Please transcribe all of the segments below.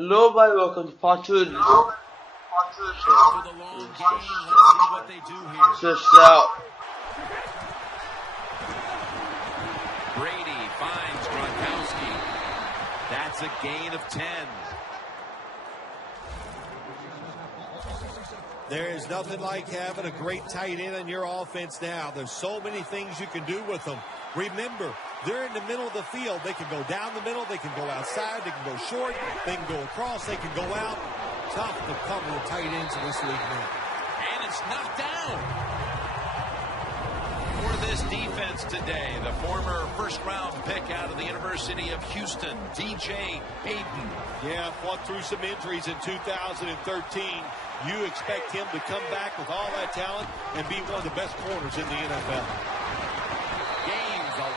Hello, everybody, welcome to part 2 of this. Switch out. Brady finds Gronkowski. That's a gain of 10. There is nothing like having a great tight end in your offense now. There's so many things you can do with them. Remember, they're in the middle of the field. They can go down the middle. They can go outside. They can go short. They can go across. They can go out. Tough to cover the tight ends in this league now. And it's knocked down. For this defense today, the former first-round pick out of the University of Houston, DJ Hayden. Yeah, fought through some injuries in 2013. You expect him to come back with all that talent and be one of the best corners in the NFL. Gains 11.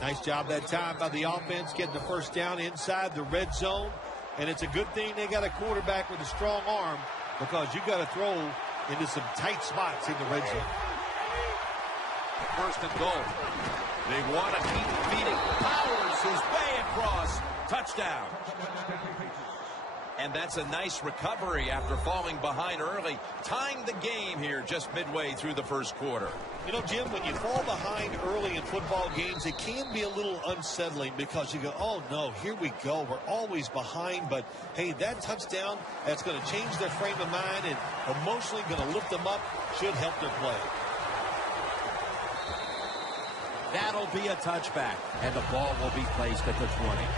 Nice job that time by the offense getting the first down inside the red zone. And it's a good thing they got a quarterback with a strong arm because you got to throw into some tight spots in the red zone. First and goal. They want to keep feeding. Powers his way across. Touchdown. And that's a nice recovery after falling behind early, tying the game here just midway through the first quarter. You know, Jim, when you fall behind early in football games, it can be a little unsettling because you go, oh, no, here we go. We're always behind. But, hey, that touchdown, that's going to change their frame of mind and emotionally going to lift them up, should help their play. That'll be a touchback, and the ball will be placed at the 20.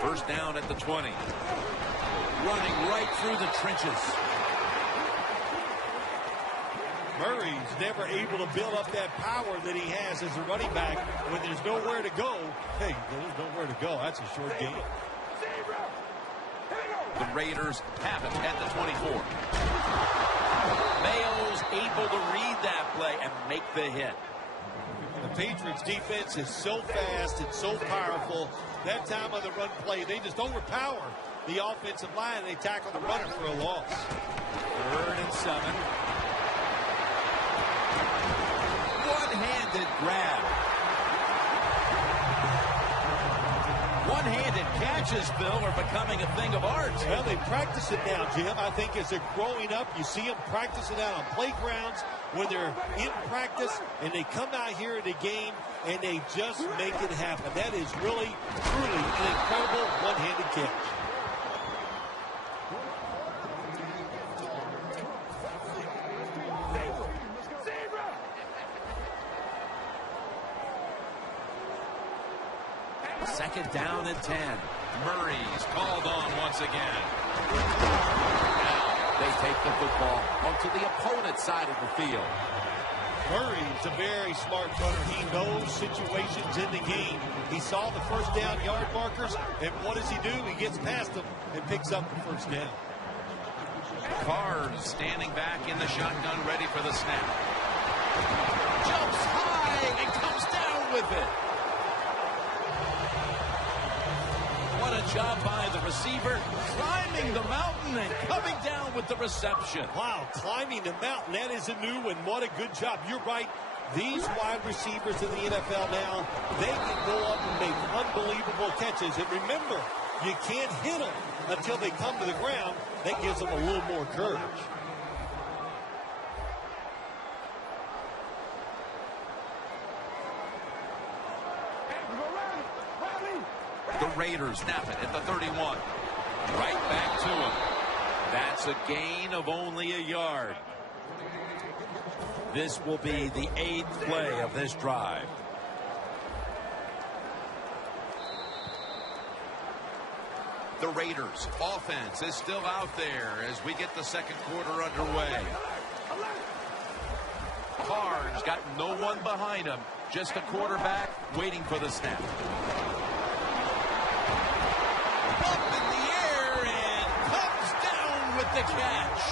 First down at the 20. Running right through the trenches. Murray's never able to build up that power that he has as a running back. When there's nowhere to go, hey, there's nowhere to go. That's a short game. The Raiders have it at the 24. Mayo's able to read that play and make the hit. The Patriots defense is so fast and so powerful. That time on the run play, they just overpower the offensive line. They tackle the runner for a loss. 3rd and 7. One-handed grab. One-handed catches, Bill, are becoming a thing of art. Well, they practice it now, Jim. I think as they're growing up, you see them practice it out on playgrounds when they're in practice, and they come out here in the game, and they just make it happen. That is really, truly an incredible one-handed catch. Second down and 10. Murray's called on once again. Now they take the football onto the opponent's side of the field. Murray's a very smart runner. He knows situations in the game. He saw the first down yard markers, and what does he do? He gets past them and picks up the first down. Carr's standing back in the shotgun, ready for the snap. Jumps high and comes down with it. What a job by the receiver, climbing the mountain and coming down with the reception. Wow, climbing the mountain, that is a new one. What a good job. You're right. These wide receivers in the NFL now, they can go up and make unbelievable catches. And remember, you can't hit them until they come to the ground. That gives them a little more courage. The Raiders snap it at the 31. Right back to him. That's a gain of only a yard. This will be the 8th play of this drive. The Raiders offense is still out there as we get the second quarter underway. Carr's got no one behind him, just a quarterback waiting for the snap. The catch.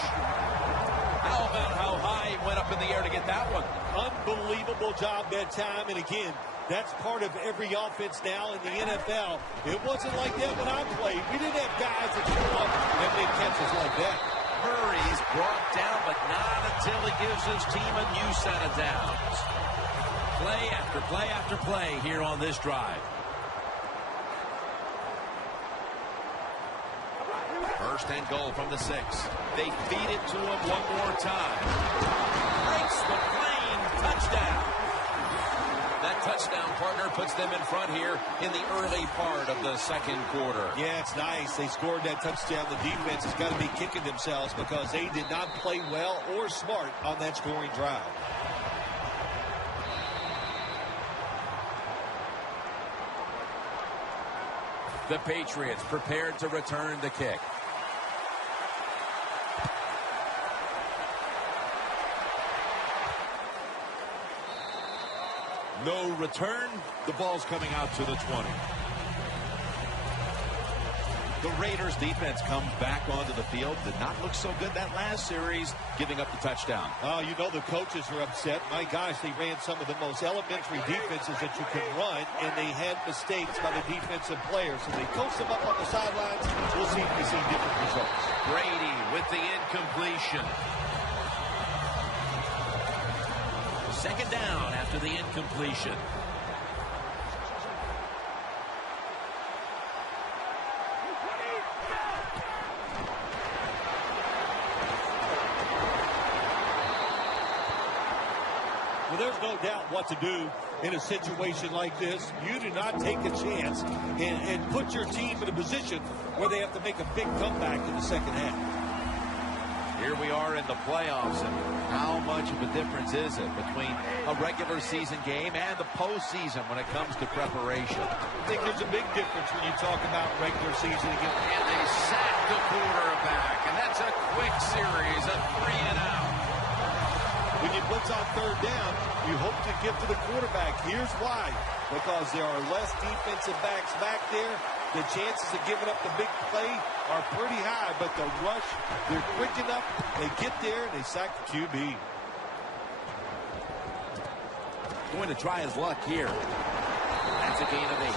How about how high he went up in the air to get that one? Unbelievable job that time. And again, That's part of every offense now in the NFL. It wasn't like that when I played. We didn't have guys that show up and make catches like that. Murray's brought down, but not until he gives his team a new set of downs. Play after play after play here on this drive. First and goal from the 6. They feed it to him one more time. Breaks the plane. Touchdown. That touchdown partner puts them in front here in the early part of the second quarter. Yeah, it's nice. They scored that touchdown. The defense has got to be kicking themselves because they did not play well or smart on that scoring drive. The Patriots prepared to return the kick. No return. The ball's coming out to the 20. The Raiders defense comes back onto the field. Did not look so good that last series, giving up the touchdown. Oh, you know the coaches are upset. My gosh, they ran some of the most elementary defenses that you can run, and they had mistakes by the defensive players. So they coach them up on the sidelines. We'll see if we see different results. Brady with the incompletion. Second down after the incompletion. Well, there's no doubt what to do in a situation like this. You do not take a chance and put your team in a position where they have to make a big comeback in the second half. Here we are in the playoffs, and how much of a difference is it between a regular season game and the postseason when it comes to preparation? I think there's a big difference when you talk about regular season again. And they sack the quarterback, and that's a quick series, a 3 and out. When you blitz on third down, you hope to get to the quarterback. Here's why. Because there are less defensive backs back there. The chances of giving up the big play are pretty high, but the rush, they're quick enough. They get there, and they sack the QB. Going to try his luck here. That's a gain of 8.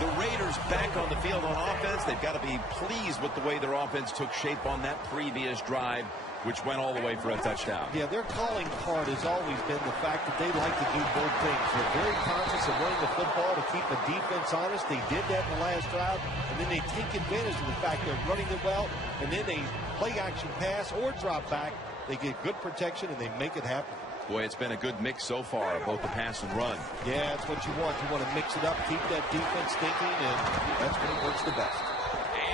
The Raiders back on the field on offense. They've got to be pleased with the way their offense took shape on that previous drive, which went all the way for a touchdown. Yeah, their calling card has always been the fact that they like to do both things. They're very conscious of running the football to keep the defense honest. They did that in the last drive, and then they take advantage of the fact they're running it well, and then they play action pass or drop back. They get good protection, and they make it happen. Boy, it's been a good mix so far, both the pass and run. Yeah, that's what you want. You want to mix it up, keep that defense thinking, and that's when it works the best.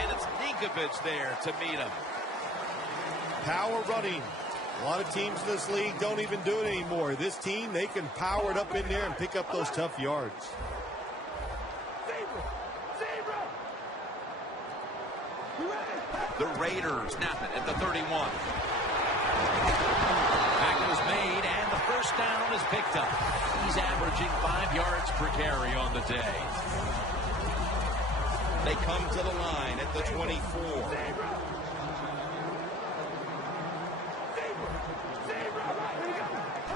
And it's Ninkovich there to meet him. Power running. A lot of teams in this league don't even do it anymore. This team, they can power it up in there and pick up those tough yards. The Raiders snap it at the 31. Tackle is made, and the first down is picked up. He's averaging 5 yards per carry on the day. They come to the line at the 24.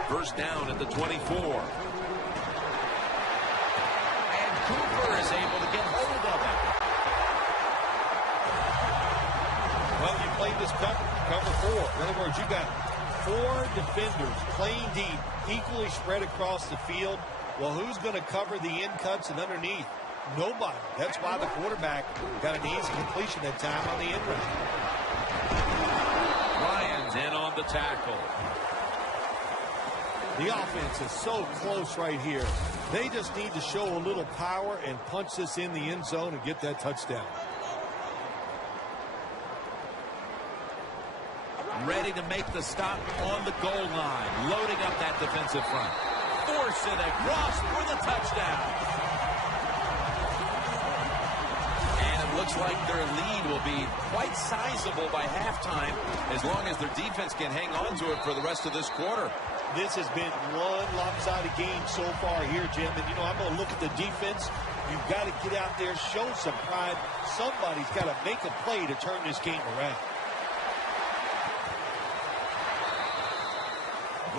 First down at the 24. And Cooper is able to get hold of it. Well, you played this cover 4. In other words, you got 4 defenders playing deep, equally spread across the field. Well, who's going to cover the end cuts and underneath? Nobody. That's why the quarterback got an easy completion that time on the end route. Ryan's in on the tackle. The offense is so close right here. They just need to show a little power and punch this in the end zone and get that touchdown. Ready to make the stop on the goal line. Loading up that defensive front. Force it across for the touchdown. And it looks like their lead will be quite sizable by halftime as long as their defense can hang on to it for the rest of this quarter. This has been one lopsided game so far here, Jim. And, I'm going to look at the defense. You've got to get out there, show some pride. Somebody's got to make a play to turn this game around.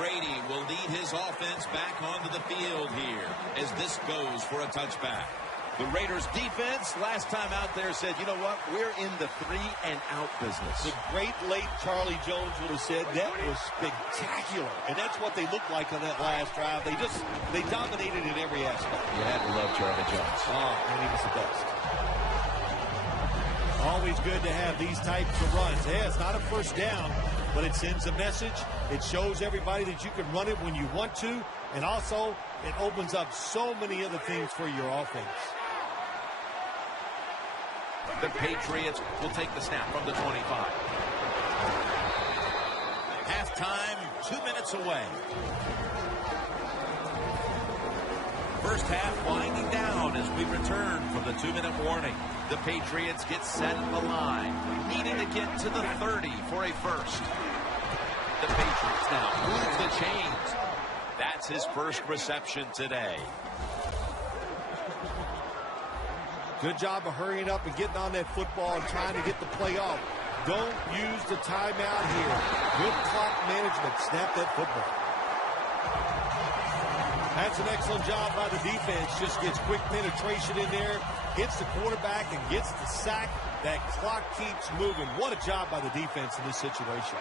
Brady will lead his offense back onto the field here as this goes for a touchback. The Raiders defense last time out there said, you know what, we're in the 3-and-out business. The great late Charlie Jones would have said that was spectacular. And that's what they looked like on that last drive. They dominated in every aspect. You had to love Charlie Jones. Oh, and he was the best. Always good to have these types of runs. Yeah, it's not a first down, but it sends a message. It shows everybody that you can run it when you want to. And also, it opens up so many other things for your offense. The Patriots will take the snap from the 25. Halftime, 2 minutes away. First half winding down as we return from the 2-minute warning. The Patriots get set in the line, needing to get to the 30 for a first. The Patriots now move the chains. That's his first reception today. Good job of hurrying up and getting on that football and trying to get the play off. Don't use the timeout here. Good clock management. Snap that football. That's an excellent job by the defense. Just gets quick penetration in there, hits the quarterback, and gets the sack. That clock keeps moving. What a job by the defense in this situation.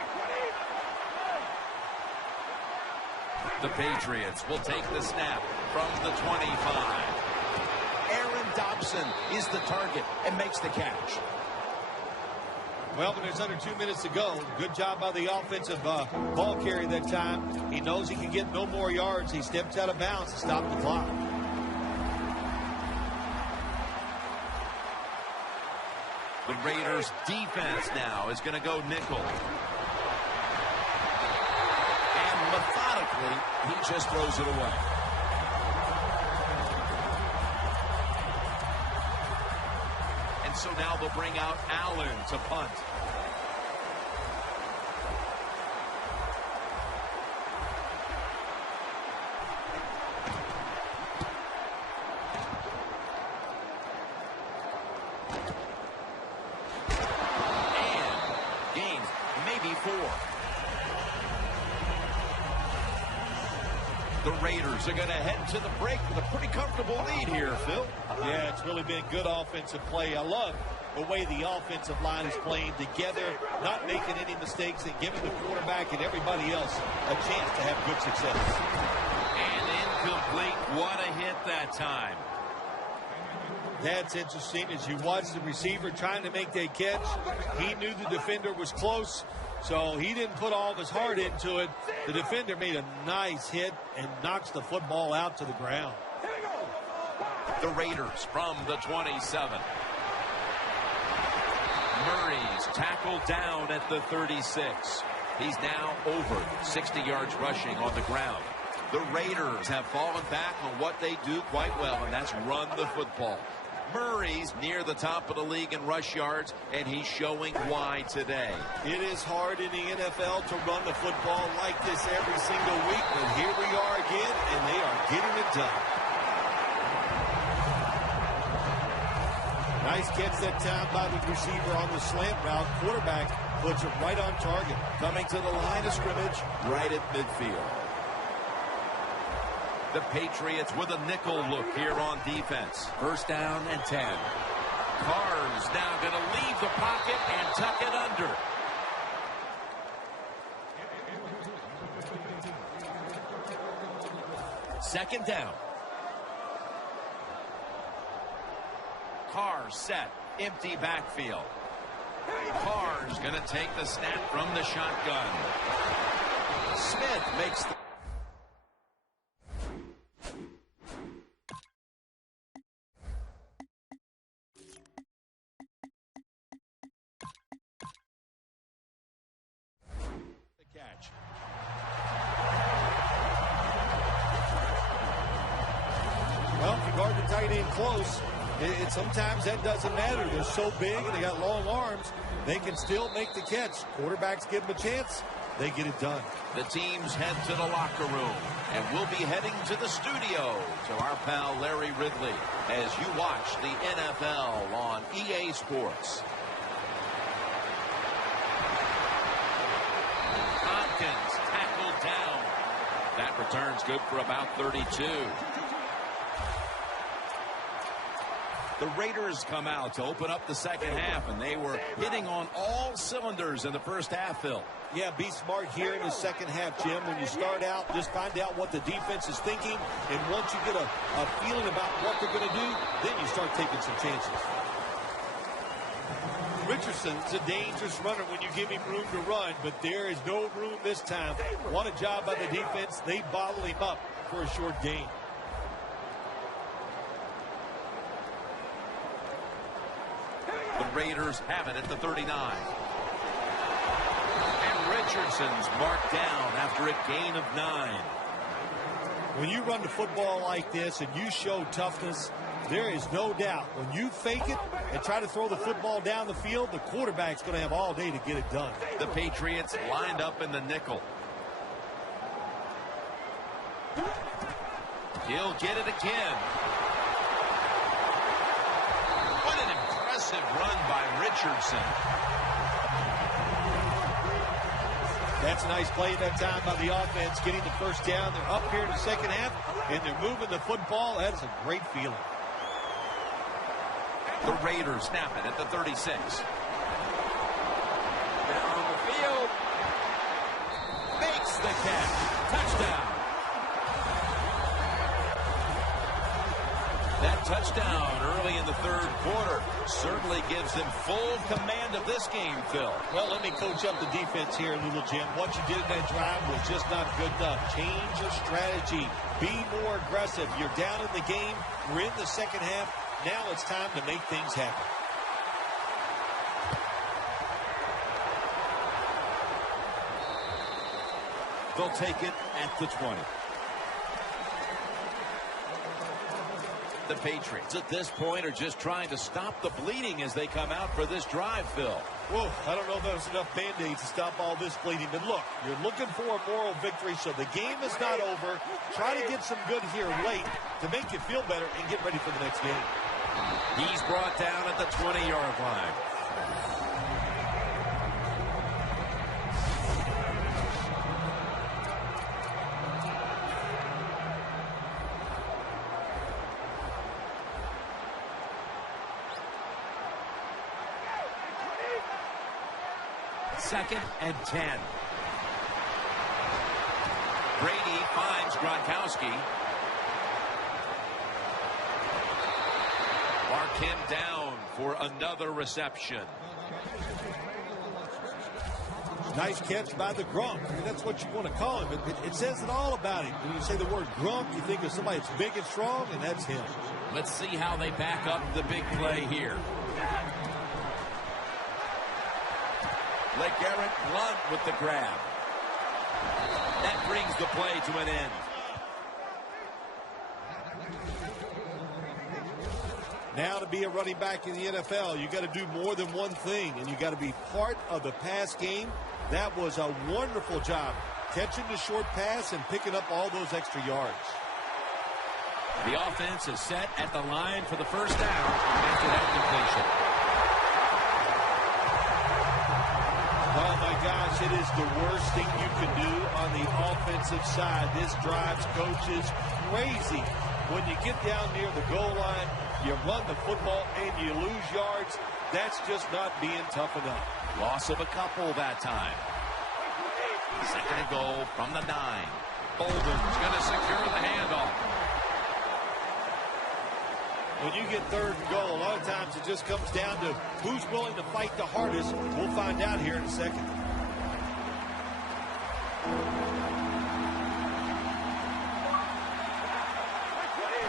The Patriots will take the snap from the 25. Aaron Dobson is the target and makes the catch. Well, but there's under 2 minutes to go. Good job by the offensive ball carrier that time. He knows he can get no more yards. He steps out of bounds to stop the clock. The Raiders defense now is going to go nickel. And methodically, he just throws it away. And so now they'll bring out Allen to punt. And gains maybe 4. The Raiders are going to head to the break with a pretty comfortable lead here, Phil. Yeah, it's really been good offensive play. I love the way the offensive line is playing together, not making any mistakes, and giving the quarterback and everybody else a chance to have good success. And incomplete. What a hit that time. That's interesting. As you watch the receiver trying to make that catch, he knew the defender was close, so he didn't put all of his heart into it. The defender made a nice hit and knocks the football out to the ground. The Raiders from the 27. Murray's tackled down at the 36. He's now over 60 yards rushing on the ground. The Raiders have fallen back on what they do quite well, and that's run the football. Murray's near the top of the league in rush yards, and he's showing why today. It is hard in the NFL to run the football like this every single week, but here we are again, and they are getting it done. Nice catch that time by the receiver on the slant route. Quarterback puts it right on target. Coming to the line of scrimmage, right at midfield. The Patriots with a nickel look here on defense. First down and 10. Carr's now going to leave the pocket and tuck it under. Second down. Carr set. Empty backfield. Carr's going to take the snap from the shotgun. Smith makes the catch. Well, if you guard the tight end close, sometimes that doesn't matter. They're so big and they got long arms, they can still make the catch. Quarterbacks give them a chance, they get it done. The teams head to the locker room, and we'll be heading to the studio to our pal Larry Ridley as you watch the NFL on EA Sports. Hopkins tackled down. returns good for about 32. The Raiders come out to open up the second half, and they were hitting on all cylinders in the first half, Phil. Yeah, be smart here in the second half, Jim. When you start out, just find out what the defense is thinking, and once you get a feeling about what they're going to do, then you start taking some chances. Richardson's a dangerous runner when you give him room to run, but there is no room this time. What a job by the defense. They bottle him up for a short gain. The Raiders have it at the 39. And Richardson's marked down after a gain of 9. When you run the football like this and you show toughness, there is no doubt when you fake it and try to throw the football down the field, the quarterback's going to have all day to get it done. The Patriots lined up in the nickel. He'll get it again. What an impressive run by Richardson. That's a nice play that time by the offense, getting the first down. They're up here in the second half, and they're moving the football. That is a great feeling. The Raiders snap it at the 36. Down the field. Makes the catch. Touchdown. That touchdown early in the third quarter certainly gives them full command of this game, Phil. Well, let me coach up the defense here, little Jim. What you did in that drive was just not good enough. Change your strategy. Be more aggressive. You're down in the game. We're in the second half. Now it's time to make things happen. They'll take it at the 20. The Patriots at this point are just trying to stop the bleeding as they come out for this drive, Phil. Whoa, I don't know if there's enough Band-Aids to stop all this bleeding. But look, you're looking for a moral victory, so the game is not over. Try to get some good here late to make you feel better and get ready for the next game. He's brought down at the 20-yard line. Second and 10. Brady finds Gronkowski. Mark him down for another reception. Nice catch by the Gronk. I mean, that's what you want to call him. It says it all about him. When you say the word Gronk, you think of somebody that's big and strong, and that's him. Let's see how they back up the big play here. LeGarrette Blount with the grab. That brings the play to an end. Now to be a running back in the NFL, you got to do more than one thing, and you got to be part of the pass game. That was a wonderful job, catching the short pass and picking up all those extra yards. The offense is set at the line for the first down after that completion. Oh, my gosh, it is the worst thing you can do on the offensive side. This drives coaches crazy. When you get down near the goal line, you run the football and you lose yards. That's just not being tough enough. Loss of a couple that time. Second and goal from the 9. Bolden's going to secure the handoff. When you get third and goal, a lot of times it just comes down to who's willing to fight the hardest. We'll find out here in a second.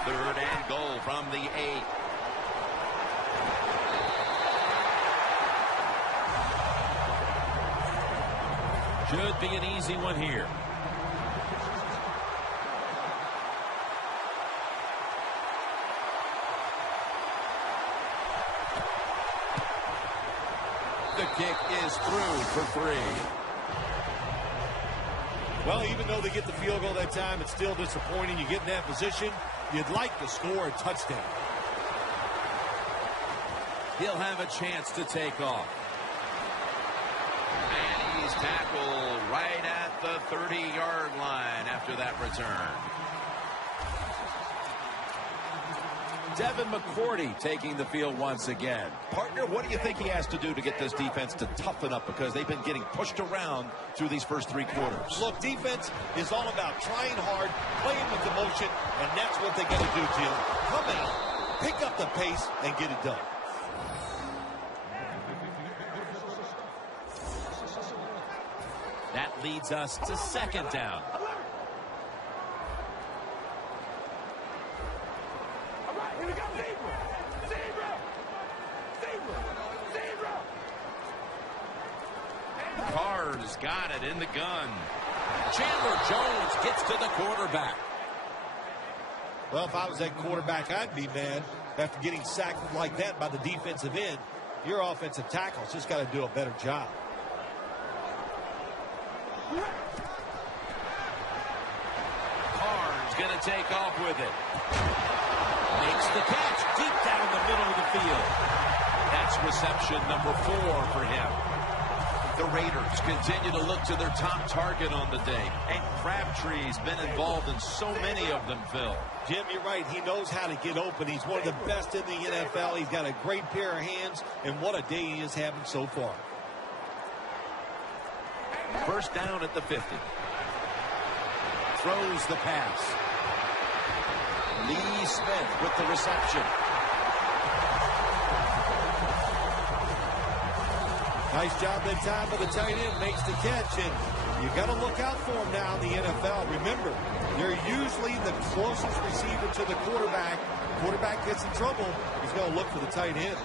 Third and goal from the 8. Should be an easy one here. The kick is through for 3. Well, even though they get the field goal that time, it's still disappointing. You get in that position, you'd like to score a touchdown. He'll have a chance to take off. And he's Nice tackle right at the 30-yard line after that return. Devin McCourty taking the field once again. Partner, what do you think he has to do to get this defense to toughen up? Because they've been getting pushed around through these first three quarters. Look, defense is all about trying hard, playing with emotion, and that's what they got to do, Jim. Come out, pick up the pace, and get it done. That leads us to second down. Carr's got it in the gun. Chandler Jones gets to the quarterback. Well, if I was that quarterback, I'd be mad after getting sacked like that by the defensive end. Your offensive tackle's just got to do a better job. Carr's going to take off with it. Makes the catch deep down the middle of the field. That's reception number 4 for him. The Raiders continue to look to their top target on the day. And Crabtree's been involved in so many of them, Phil. Jim, you're right. He knows how to get open. He's one of the best in the NFL. He's got a great pair of hands, and what a day he is having so far. First down at the 50. Throws the pass. Lee Smith with the reception. Nice job that time by the tight end. Makes the catch, and you got to look out for him now in the NFL. Remember, they're usually the closest receiver to the quarterback. Quarterback gets in trouble, he's going to look for the tight end.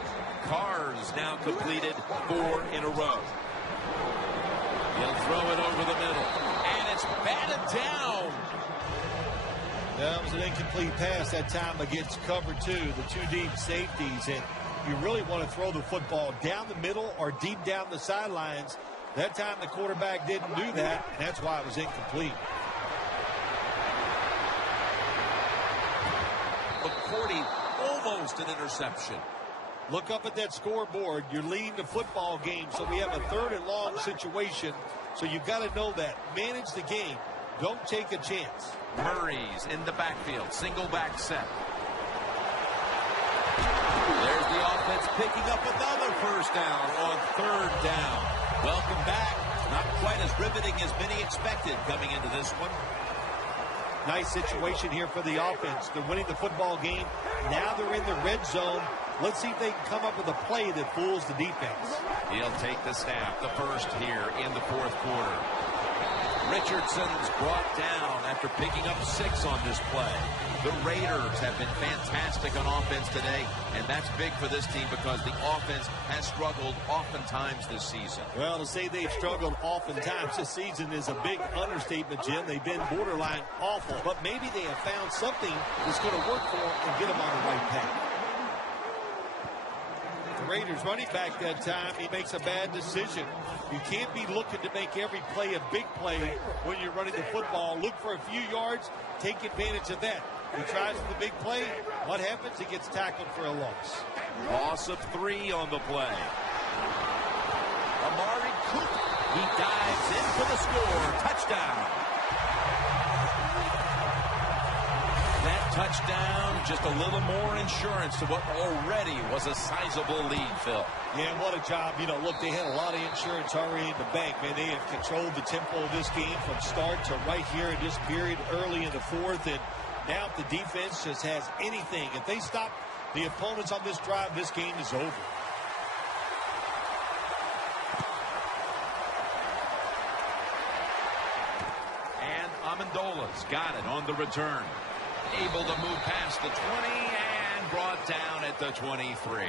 Carr's now completed 4 in a row. He'll throw it over the middle, and it's batted down. That was an incomplete pass that time against cover 2, the 2 deep safeties, and you really want to throw the football down the middle or deep down the sidelines. That time the quarterback didn't do that, and that's why it was incomplete. McCourty almost an interception. Look up at that scoreboard. You're leading the football game, so we have a 3rd and long situation. So you've got to know that. Manage the game. Don't take a chance. Murray's in the backfield. Single back set. There's the offense picking up another first down on 3rd down. Welcome back. Not quite as riveting as many expected coming into this one. Nice situation here for the offense. They're winning the football game. Now they're in the red zone. Let's see if they can come up with a play that fools the defense. He'll take the snap, the first here in the 4th quarter. Richardson's brought down after picking up 6 on this play. The Raiders have been fantastic on offense today, and that's big for this team because the offense has struggled oftentimes this season. Well, to say they've struggled oftentimes this season is a big understatement, Jim. They've been borderline awful, but maybe they have found something that's going to work for them and get them on the right path. The Raiders running back that time, he makes a bad decision. You can't be looking to make every play a big play when you're running the football. Look for a few yards, take advantage of that. He tries for the big play. What happens? He gets tackled for a loss. Loss of 3 on the play. Amari Cooper, he dives in for the score. Touchdown. That touchdown, just a little more insurance to what already was a sizable lead, Phil. Yeah, what a job. You know, look, they had a lot of insurance already in the bank, man. They have controlled the tempo of this game from start to right here in this period early in the 4th. And now if the defense just has anything, if they stop the opponents on this drive, this game is over. And Amendola's got it on the return. Able to move past the 20 and brought down at the 23.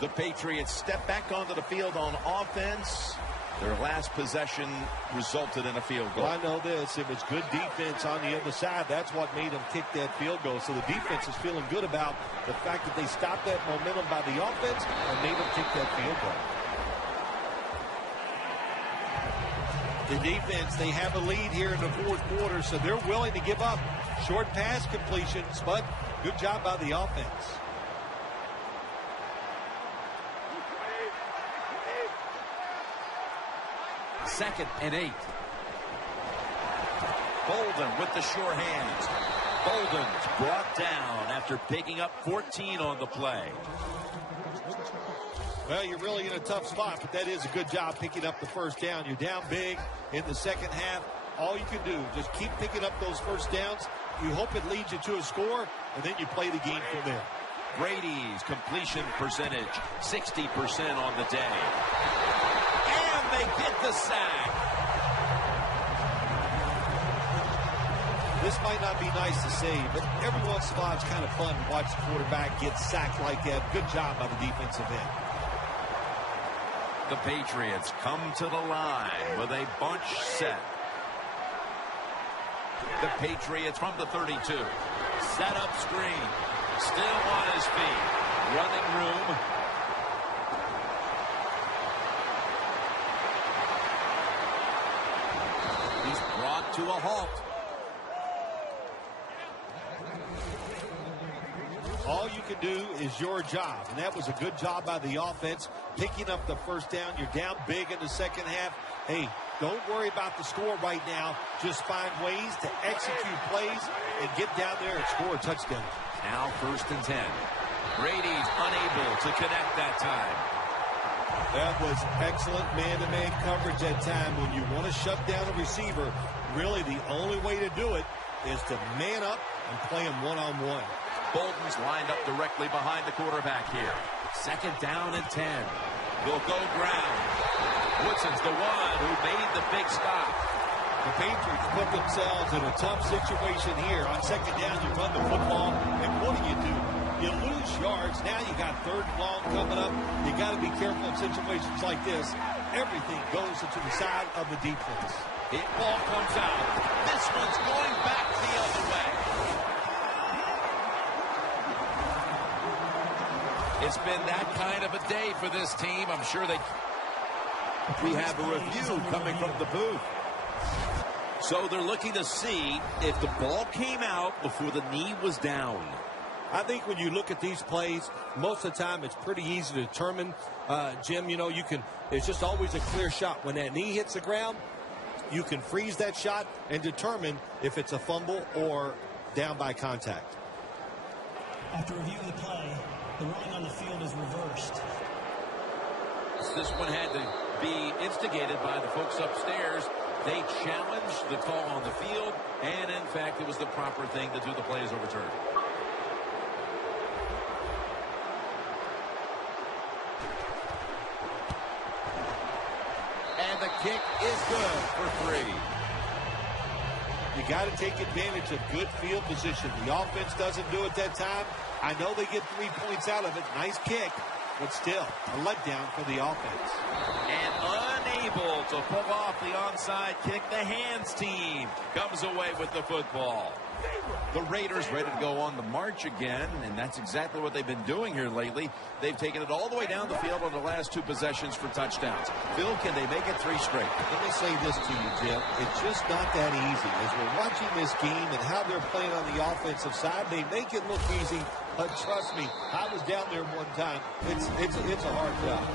The Patriots step back onto the field on offense. Their last possession resulted in a field goal. Well, I know this. It was good defense on the other side. That's what made them kick that field goal. So the defense is feeling good about the fact that they stopped that momentum by the offense and made them kick that field goal. The defense, they have a lead here in the 4th quarter, so they're willing to give up short pass completions, but good job by the offense. 2nd and 8. Bolden with the sure hands. Bolden's brought down after picking up 14 on the play. Well, you're really in a tough spot, but that is a good job picking up the first down. You're down big in the second half. All you can do, just keep picking up those first downs. You hope it leads you to a score, and then you play the game from there. Brady's completion percentage, 60% on the day. And they get the sack. This might not be nice to say, but every once in a while it's kind of fun to watch the quarterback get sacked like that. Good job by the defensive end. The Patriots come to the line with a bunch set. The Patriots from the 32. Set up screen. Still on his feet. Running room. He's brought to a halt. All you can do is your job, and that was a good job by the offense, picking up the first down. You're down big in the second half. Hey, don't worry about the score right now. Just find ways to execute plays and get down there and score a touchdown. Now 1st and 10. Brady's unable to connect that time. That was excellent man-to-man coverage that time. When you want to shut down a receiver, really the only way to do it is to man up and play him one-on-one. Bolden's lined up directly behind the quarterback here. 2nd down and 10. Will go ground. Woodson's the one who made the big stop. The Patriots put themselves in a tough situation here. On 2nd down, you run the football, and what do? You lose yards. Now you got 3rd and long coming up. You got to be careful in situations like this. Everything goes into the side of the defense. The ball comes out. This one's going back the other way. It's been that kind of a day for this team. I'm sure we have a review coming from the booth. So they're looking to see if the ball came out before the knee was down. I think when you look at these plays, most of the time it's pretty easy to determine, Jim, you know, it's just always a clear shot. When that knee hits the ground, you can freeze that shot and determine if it's a fumble or down by contact. After reviewing the play, the running on the field is reversed. This one had to be instigated by the folks upstairs. They challenged the call on the field, and in fact, it was the proper thing to do. The play is overturned. And the kick is good for 3. You got to take advantage of good field position. The offense doesn't do it that time. I know they get 3 points out of it. Nice kick, but still a letdown for the offense. And unable to pull off the onside kick, the hands team comes away with the football. The Raiders ready to go on the march again, and that's exactly what they've been doing here lately. They've taken it all the way down the field on the last 2 possessions for touchdowns. Phil, can they make it 3 straight? Let me say this to you, Jim. It's just not that easy. As we're watching this game and how they're playing on the offensive side, they make it look easy, but trust me, I was down there one time. It's a hard job.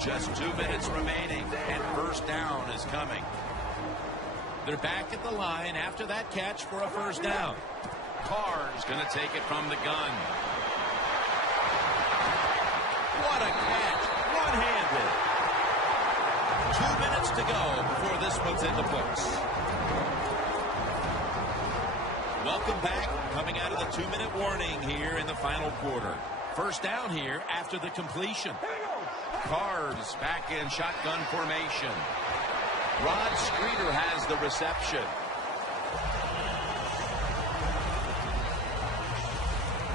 Just 2 minutes remaining, and 1st down is coming. They're back at the line after that catch for a 1st down. Carr's going to take it from the gun. What a catch. One-handed. 2 minutes to go before this one's in the books. Welcome back. Coming out of the 2-minute warning here in the final quarter. 1st down here after the completion. Carr's back in shotgun formation. Rod Streeter has the reception.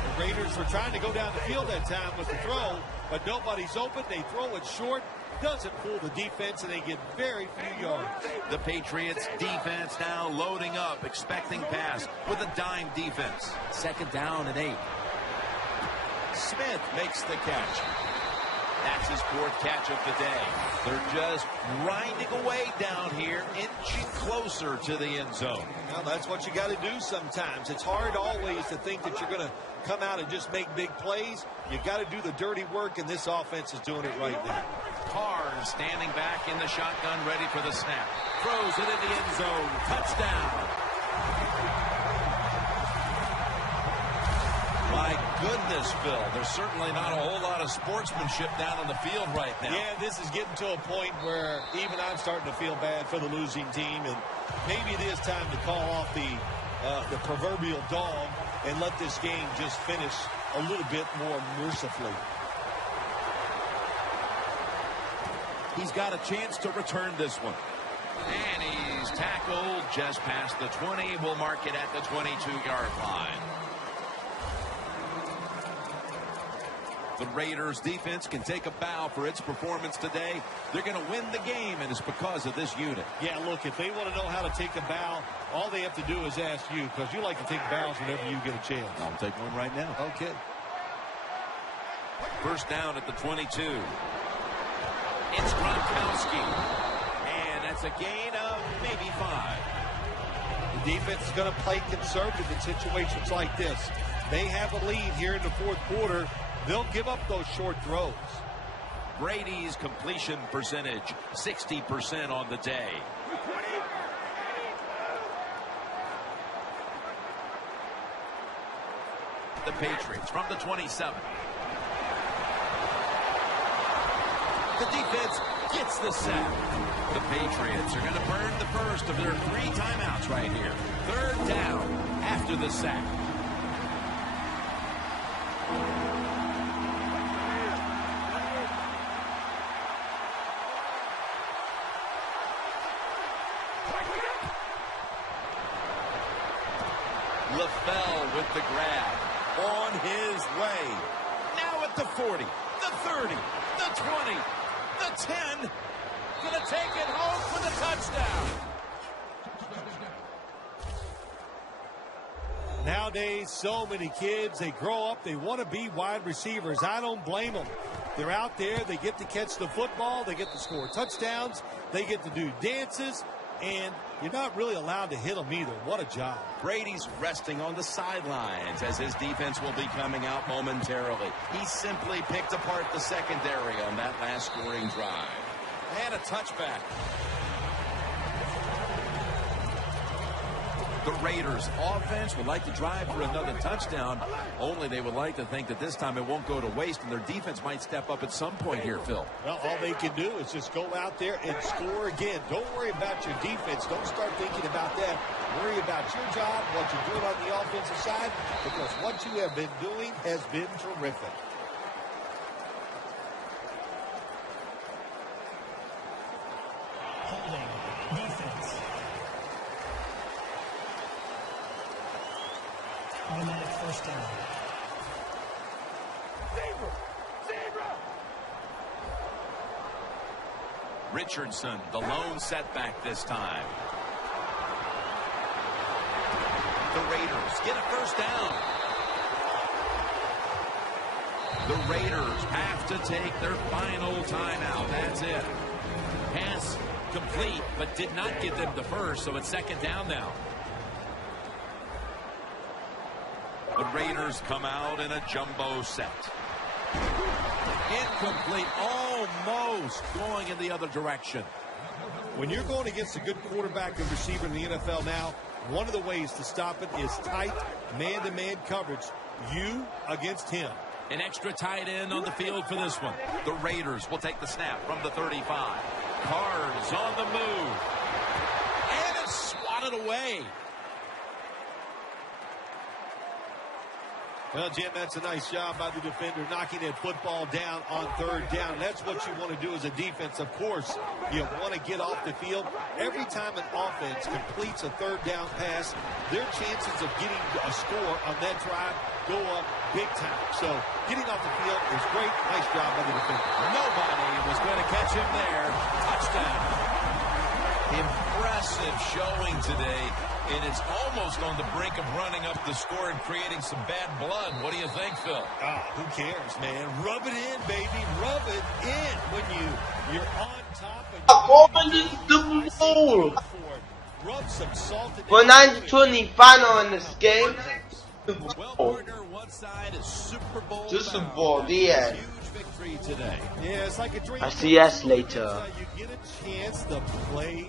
The Raiders were trying to go down the field that time with the throw, but nobody's open. They throw it short. Doesn't fool the defense, and they get very few yards. The Patriots defense now loading up, expecting pass with a dime defense. 2nd down and 8. Smith makes the catch. That's his 4th catch of the day. They're just grinding away down here, inching closer to the end zone. Well, that's what you got to do sometimes. It's hard always to think that you're going to come out and just make big plays. You got to do the dirty work, and this offense is doing it right now. Carr standing back in the shotgun, ready for the snap. Throws it in the end zone. Touchdown. My goodness, Phil. There's certainly not a whole lot of sportsmanship down on the field right now. Yeah, this is getting to a point where even I'm starting to feel bad for the losing team, and maybe it is time to call off the proverbial dog and let this game just finish a little bit more mercifully. He's got a chance to return this one. And he's tackled just past the 20. We'll mark it at the 22-yard line. The Raiders defense can take a bow for its performance today. They're going to win the game, and it's because of this unit. Yeah, look, if they want to know how to take a bow, all they have to do is ask you, because you like to take bows whenever you get a chance. I'll take one right now. Okay. First down at the 22. It's Gronkowski. And that's a gain of maybe 5. The defense is going to play conservative in situations like this. They have a lead here in the fourth quarter. They'll give up those short throws. Brady's completion percentage, 60% on the day. The Patriots from the 27. The defense gets the sack. The Patriots are going to burn the first of their 3 timeouts right here. Third down after the sack. LaFell with the grab. On his way. Now at the 40, the 30, the 20, the 10. Gonna take it home for the touchdown. Nowadays, so many kids, they grow up, they want to be wide receivers. I don't blame them. They're out there, they get to catch the football, they get to score touchdowns, they get to do dances, and you're not really allowed to hit them either. What a job. Brady's resting on the sidelines as his defense will be coming out momentarily. He simply picked apart the secondary on that last scoring drive. And a touchback. The Raiders offense would like to drive for another touchdown, only they would like to think that this time it won't go to waste and their defense might step up at some point here, Phil. Well, all they can do is just go out there and score again. Don't worry about your defense. Don't start thinking about that. Worry about your job, what you're doing on the offensive side, because what you have been doing has been terrific. Holding. Defense. Automatic first down. Richardson, the lone setback this time. The Raiders get a first down. The Raiders have to take their final timeout. That's it. Pass complete, but did not get them the first, so it's second down now. The Raiders come out in a jumbo set. Incomplete, almost going in the other direction. When you're going against a good quarterback and receiver in the NFL now, one of the ways to stop it is tight man-to-man coverage. You against him. An extra tight end on the field for this one. The Raiders will take the snap from the 35. Carr's on the move. And it's swatted away. Well, Jim, that's a nice job by the defender knocking that football down on third down. That's what you want to do as a defense. Of course, you want to get off the field. Every time an offense completes a third down pass, their chances of getting a score on that drive go up big time. So getting off the field is great. Nice job by the defender. Nobody was going to catch him there. Touchdown. Impressive showing today. And it's almost on the brink of running up the score and creating some bad blood. What do you think, Phil? Who cares, man? Rub it in, baby. Rub it in when you're on top Going to the Super Bowl. Rub some salt in For 9-20 final in this game. Well, partner, one side is Super Bowl. Super Bowl, yeah. Huge victory today. Yeah, it's like a dream. I'll see you guys later. You get a chance to play.